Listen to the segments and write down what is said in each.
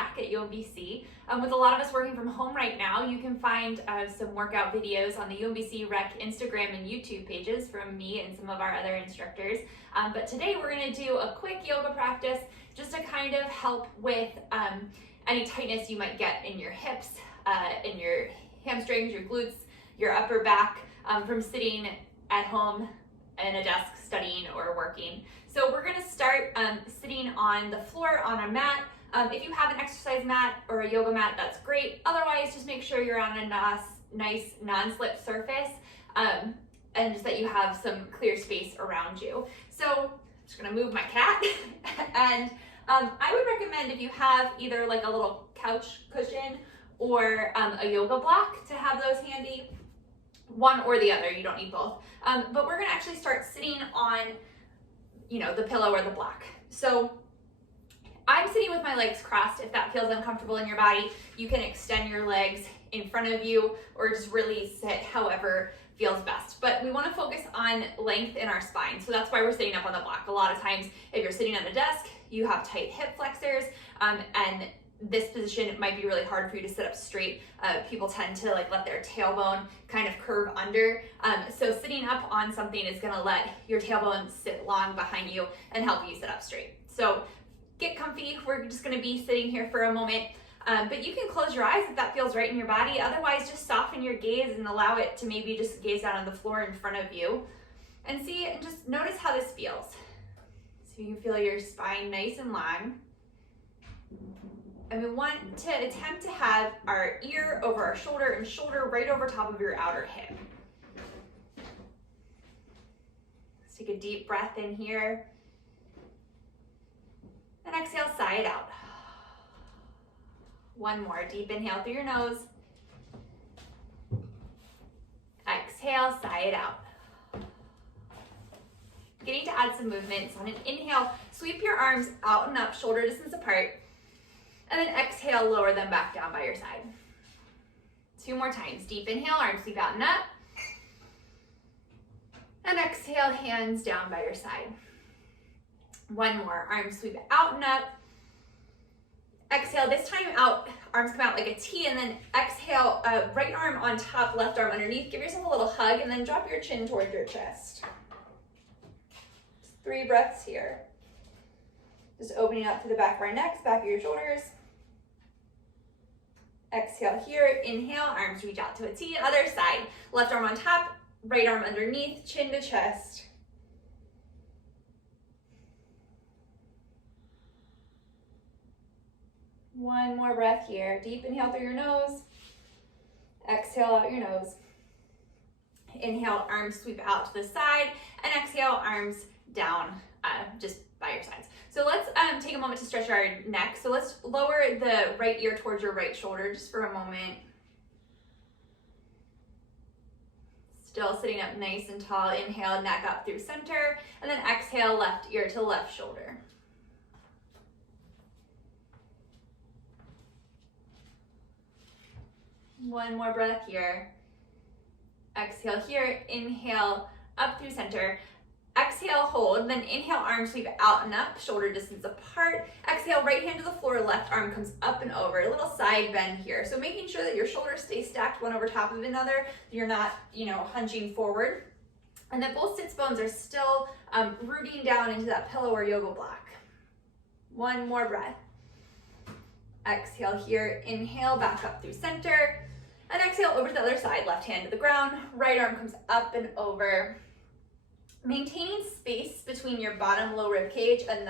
back at UMBC. With a lot of us working from home right now, you can find some workout videos on the UMBC Rec Instagram and YouTube pages from me and some of our other instructors. But today we're going to do a quick yoga practice just to kind of help with any tightness you might get in your hips, in your hamstrings, your glutes, your upper back from sitting at home in a desk studying or working. So we're going to start sitting on the floor on a mat. If you have an exercise mat or a yoga mat, that's great. Otherwise, just make sure you're on a nice non-slip surface and just that you have some clear space around you. So I'm just going to move my cat and I would recommend, if you have either like a little couch cushion or a yoga block, to have those handy. One or the other, you don't need both. But we're gonna actually start sitting on, the pillow or the block. So I'm sitting with my legs crossed. If that feels uncomfortable in your body, you can extend your legs in front of you or just really sit however feels best. But we wanna focus on length in our spine. So that's why we're sitting up on the block. A lot of times, if you're sitting at a desk, you have tight hip flexors, and this position, it might be really hard for you to sit up straight. People tend to let their tailbone kind of curve under. So sitting up on something is gonna let your tailbone sit long behind you and help you sit up straight. So get comfy. We're just gonna be sitting here for a moment, but you can close your eyes if that feels right in your body. Otherwise, just soften your gaze and allow it to maybe just gaze down on the floor in front of you and see and just notice how this feels. So you can feel your spine nice and long. And we want to attempt to have our ear over our shoulder and shoulder right over top of your outer hip. Let's take a deep breath in here. And exhale, sigh it out. One more, deep inhale through your nose. Exhale, sigh it out. Getting to add some movement. So on an inhale, sweep your arms out and up, shoulder distance apart. And then exhale, lower them back down by your side. 2 more times. Deep inhale, arms sweep out and up. And exhale, hands down by your side. 1 more. Arms sweep out and up. Exhale, this time out, arms come out like a T, and then exhale, right arm on top, left arm underneath. Give yourself a little hug, and then drop your chin towards your chest. Just 3 breaths here. Just opening up to the back of our necks, back of your shoulders. Exhale here, inhale, arms reach out to a T, other side. Left arm on top, right arm underneath, chin to chest. One more breath here. Deep inhale through your nose. Exhale out your nose. Inhale, arms sweep out to the side, and exhale, arms down, just by your sides. So let's take a moment to stretch our neck. So let's lower the right ear towards your right shoulder just for a moment. Still sitting up nice and tall. Inhale, neck up through center, and then exhale, left ear to left shoulder. One more breath here. Exhale here, inhale, up through center. Exhale, hold, then inhale, arms sweep out and up, shoulder distance apart. Exhale, right hand to the floor, left arm comes up and over, a little side bend here. So making sure that your shoulders stay stacked one over top of another, you're not, hunching forward. And that both sits bones are still rooting down into that pillow or yoga block. 1 more breath. Exhale here, inhale, back up through center. And exhale over to the other side, left hand to the ground, right arm comes up and over. Maintaining space between your bottom low rib cage and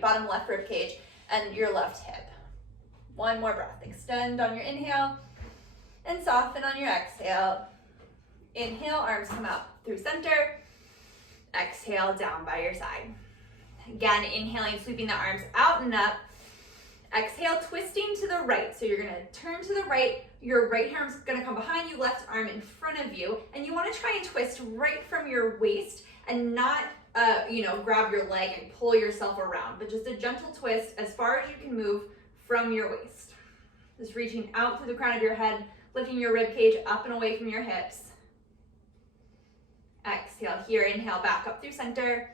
bottom left rib cage and your left hip. 1 more breath. Extend on your inhale and soften on your exhale. Inhale, arms come out through center. Exhale, down by your side. Again, inhaling, sweeping the arms out and up. Exhale, twisting to the right. So you're gonna turn to the right, your right arm's gonna come behind you, left arm in front of you, and you wanna try and twist right from your waist and not, grab your leg and pull yourself around, but just a gentle twist as far as you can move from your waist. Just reaching out through the crown of your head, lifting your rib cage up and away from your hips. Exhale here, inhale back up through center.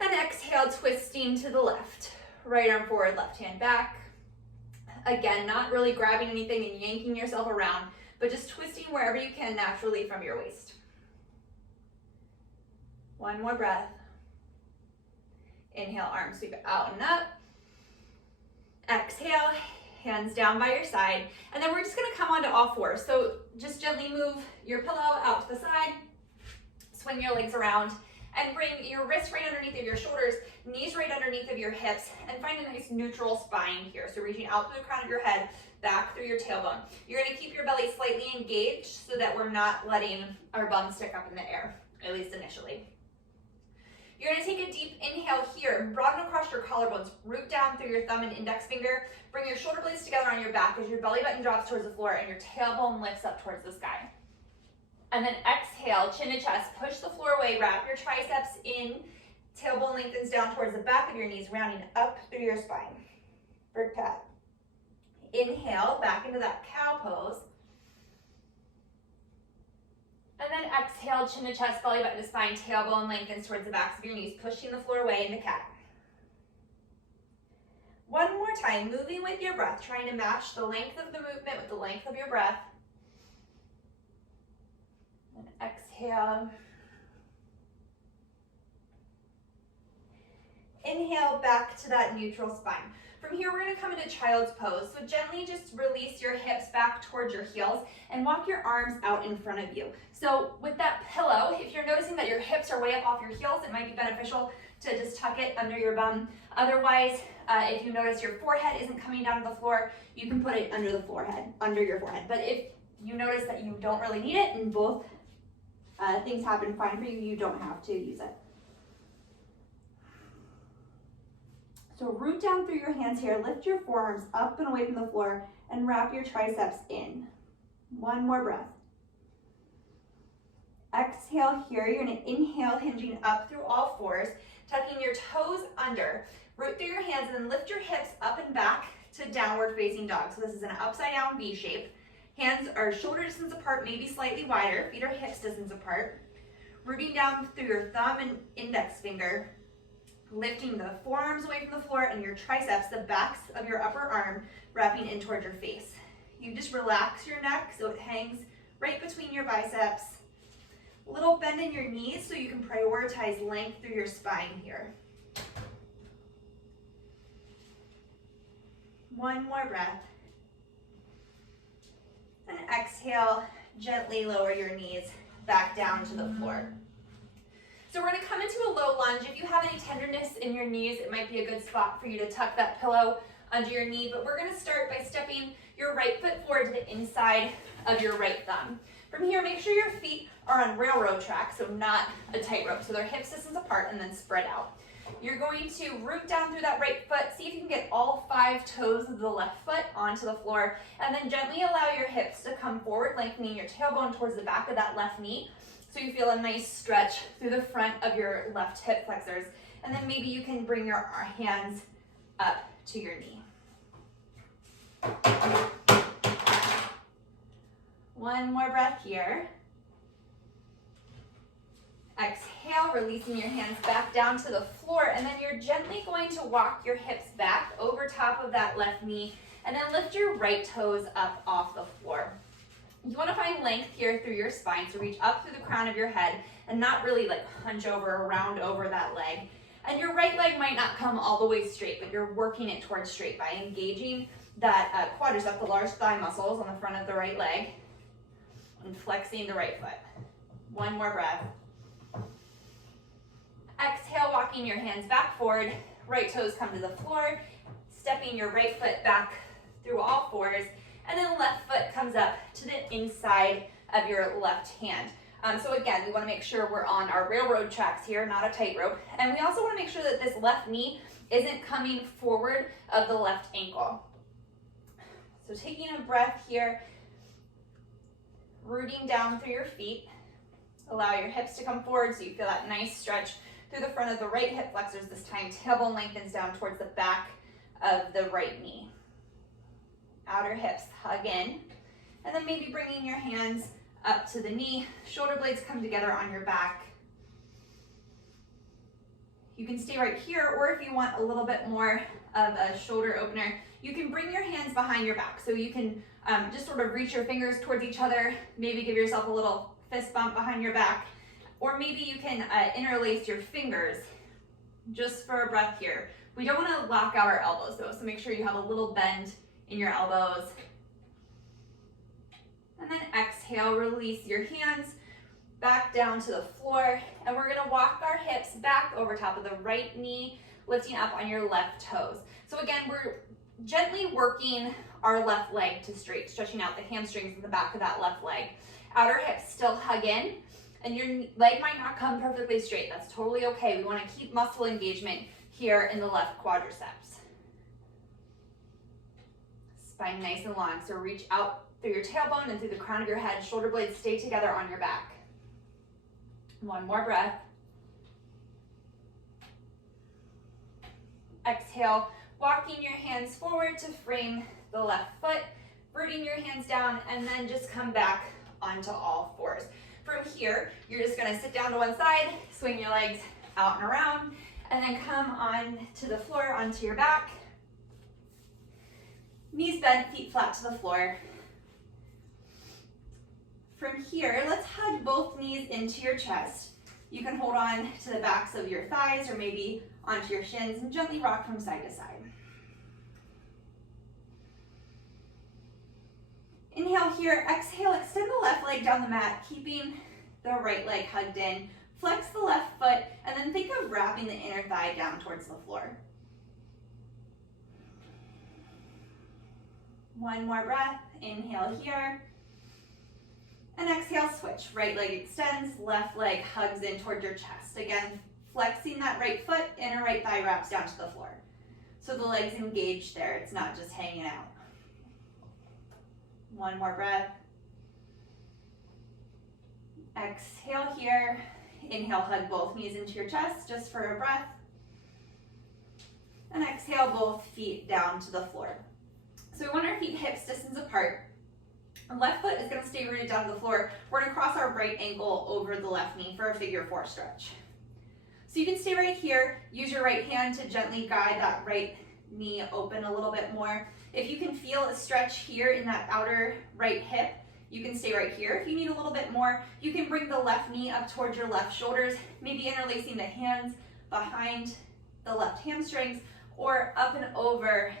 And exhale, twisting to the left. right arm forward, left hand back. Again, not really grabbing anything and yanking yourself around, but just twisting wherever you can naturally from your waist. One more breath. Inhale, arms sweep out and up. Exhale, hands down by your side. And then we're just gonna come onto all fours. So just gently move your pillow out to the side, swing your legs around, and bring your wrists right underneath of your shoulders, knees right underneath of your hips, and find a nice neutral spine here. So reaching out through the crown of your head, back through your tailbone. You're gonna keep your belly slightly engaged so that we're not letting our bum stick up in the air, at least initially. You're gonna take a deep inhale here, broaden across your collarbones, root down through your thumb and index finger, bring your shoulder blades together on your back as your belly button drops towards the floor and your tailbone lifts up towards the sky. And then exhale, chin to chest, push the floor away, wrap your triceps in, tailbone lengthens down towards the back of your knees, rounding up through your spine. Bird pat. Inhale, back into that cow pose. And then exhale, chin to chest, belly button to spine, tailbone lengthens towards the backs of your knees, pushing the floor away into cat. One more time, moving with your breath, trying to match the length of the movement with the length of your breath. And exhale. Inhale, back to that neutral spine. From here, we're gonna come into child's pose. So gently just release your hips back towards your heels and walk your arms out in front of you. So with that pillow, if you're noticing that your hips are way up off your heels, it might be beneficial to just tuck it under your bum. Otherwise, if you notice your forehead isn't coming down to the floor, you can put it under the forehead, under your forehead. But if you notice that you don't really need it and both things happen fine for you, you don't have to use it. So root down through your hands here, lift your forearms up and away from the floor, and wrap your triceps in. One more breath. Exhale here, you're gonna inhale, hinging up through all fours, tucking your toes under, root through your hands, and then lift your hips up and back to downward facing dog. So this is an upside down V shape. Hands are shoulder distance apart, maybe slightly wider, feet are hips distance apart. Rooting down through your thumb and index finger, lifting the forearms away from the floor and your triceps, the backs of your upper arm, wrapping in towards your face. You just relax your neck so it hangs right between your biceps. A little bend in your knees so you can prioritize length through your spine here. One more breath. And exhale, gently lower your knees back down to the floor. So we're gonna come into a low lunge. If you have any tenderness in your knees, it might be a good spot for you to tuck that pillow under your knee, but we're gonna start by stepping your right foot forward to the inside of your right thumb. From here, make sure your feet are on railroad tracks, so not a tightrope, so they're hip distance apart and then spread out. You're going to root down through that right foot, see if you can get all 5 toes of the left foot onto the floor, and then gently allow your hips to come forward, lengthening your tailbone towards the back of that left knee, so you feel a nice stretch through the front of your left hip flexors. And then maybe you can bring your hands up to your knee. One more breath here. Exhale, releasing your hands back down to the floor, and then you're gently going to walk your hips back over top of that left knee, and then lift your right toes up off the floor. You want to find length here through your spine, so reach up through the crown of your head and not really like hunch over or round over that leg. And your right leg might not come all the way straight, but you're working it towards straight by engaging that quadricep, the large thigh muscles on the front of the right leg, and flexing the right foot. One more breath. Exhale, walking your hands back forward, right toes come to the floor, stepping your right foot back through all fours, and then left foot comes up to the inside of your left hand. So again, we want to make sure we're on our railroad tracks here, not a tightrope. And we also want to make sure that this left knee isn't coming forward of the left ankle. So taking a breath here, rooting down through your feet. Allow your hips to come forward so you feel that nice stretch through the front of the right hip flexors this time. Tailbone lengthens down towards the back of the right knee. Outer hips hug in, and then maybe bringing your hands up to the knee, shoulder blades come together on your back. You can stay right here, or if you want a little bit more of a shoulder opener. You can bring your hands behind your back. So you can just sort of reach your fingers towards each other, maybe give yourself a little fist bump behind your back, or maybe you can interlace your fingers just for a breath here. We don't want to lock out our elbows though, so make sure you have a little bend in your elbows. And then exhale, release your hands back down to the floor, and we're gonna walk our hips back over top of the right knee, lifting up on your left toes. So again, we're gently working our left leg to straight, stretching out the hamstrings in the back of that left leg. Outer hips still hug in, and your leg might not come perfectly straight. That's totally okay. We wanna keep muscle engagement here in the left quadriceps. Spine nice and long, so reach out through your tailbone and through the crown of your head. Shoulder blades stay together on your back. One more breath. Exhale, walking your hands forward to frame the left foot, rooting your hands down, and then just come back onto all fours. From here, you're just gonna sit down to one side, swing your legs out and around, and then come on to the floor, onto your back. Knees bent, feet flat to the floor. From here, let's hug both knees into your chest. You can hold on to the backs of your thighs or maybe onto your shins and gently rock from side to side. Inhale here, exhale, extend the left leg down the mat, keeping the right leg hugged in. Flex the left foot, and then think of wrapping the inner thigh down towards the floor. One more breath, inhale here. And exhale, switch. Right leg extends, left leg hugs in toward your chest. Again, flexing that right foot, inner right thigh wraps down to the floor. So the leg's engaged there, it's not just hanging out. One more breath. Exhale here. Inhale, hug both knees into your chest just for a breath. And exhale, both feet down to the floor. So we want our feet hips distance apart. Our left foot is gonna stay rooted down to the floor. We're gonna cross our right ankle over the left knee for a figure four stretch. So you can stay right here, use your right hand to gently guide that right knee open a little bit more. If you can feel a stretch here in that outer right hip, you can stay right here. If you need a little bit more, you can bring the left knee up towards your left shoulders, maybe interlacing the hands behind the left hamstrings or up and over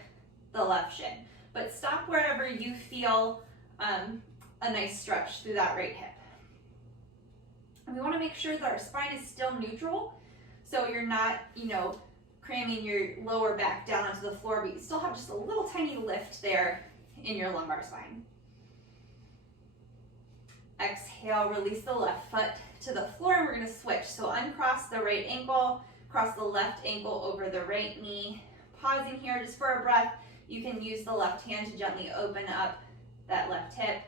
the left shin. But stop wherever you feel a nice stretch through that right hip. And we want to make sure that our spine is still neutral, so you're not, cramming your lower back down onto the floor, but you still have just a little tiny lift there in your lumbar spine. Exhale, release the left foot to the floor, and we're going to switch. So uncross the right ankle, cross the left ankle over the right knee. Pausing here just for a breath. You can use the left hand to gently open up that left hip.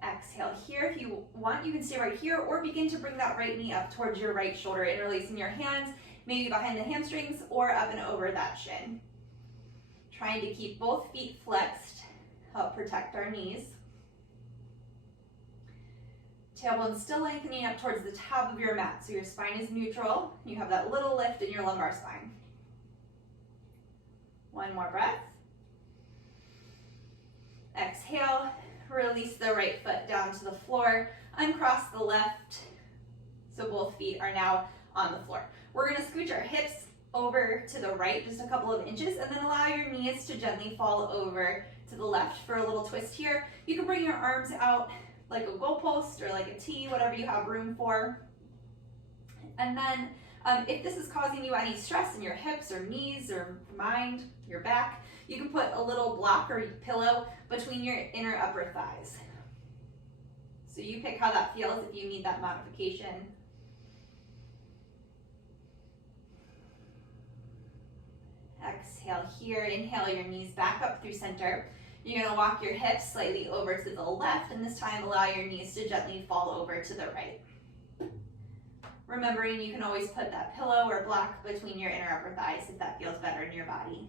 Exhale here. If you want, you can stay right here or begin to bring that right knee up towards your right shoulder, interlacing your hands, maybe behind the hamstrings or up and over that shin. Trying to keep both feet flexed, help protect our knees. Tailbone still lengthening up towards the top of your mat, so your spine is neutral. You have that little lift in your lumbar spine. One more breath. Exhale, release the right foot down to the floor, uncross the left, so both feet are now on the floor. We're gonna scooch our hips over to the right just a couple of inches, and then allow your knees to gently fall over to the left for a little twist here. You can bring your arms out like a goalpost or like a T, whatever you have room for. And then if this is causing you any stress in your hips or knees or mind, your back, you can put a little block or pillow between your inner upper thighs. So you pick how that feels if you need that modification. Exhale here, inhale your knees back up through center. You're gonna walk your hips slightly over to the left, and this time allow your knees to gently fall over to the right. Remembering you can always put that pillow or block between your inner upper thighs if that feels better in your body.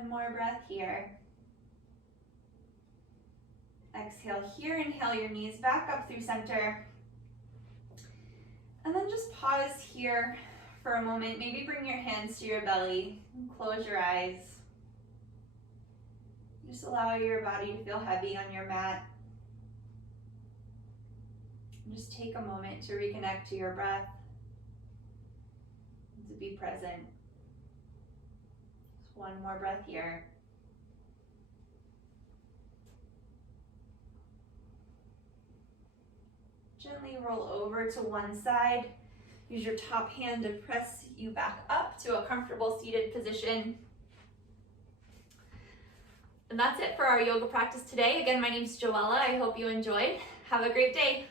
One more breath here. Exhale here, inhale your knees back up through center. And then just pause here for a moment. Maybe bring your hands to your belly. Close your eyes. Just allow your body to feel heavy on your mat. Just take a moment to reconnect to your breath, to be present. Just one more breath here. Gently roll over to one side. Use your top hand to press you back up to a comfortable seated position. And that's it for our yoga practice today. Again, my name is Joella. I hope you enjoyed. Have a great day.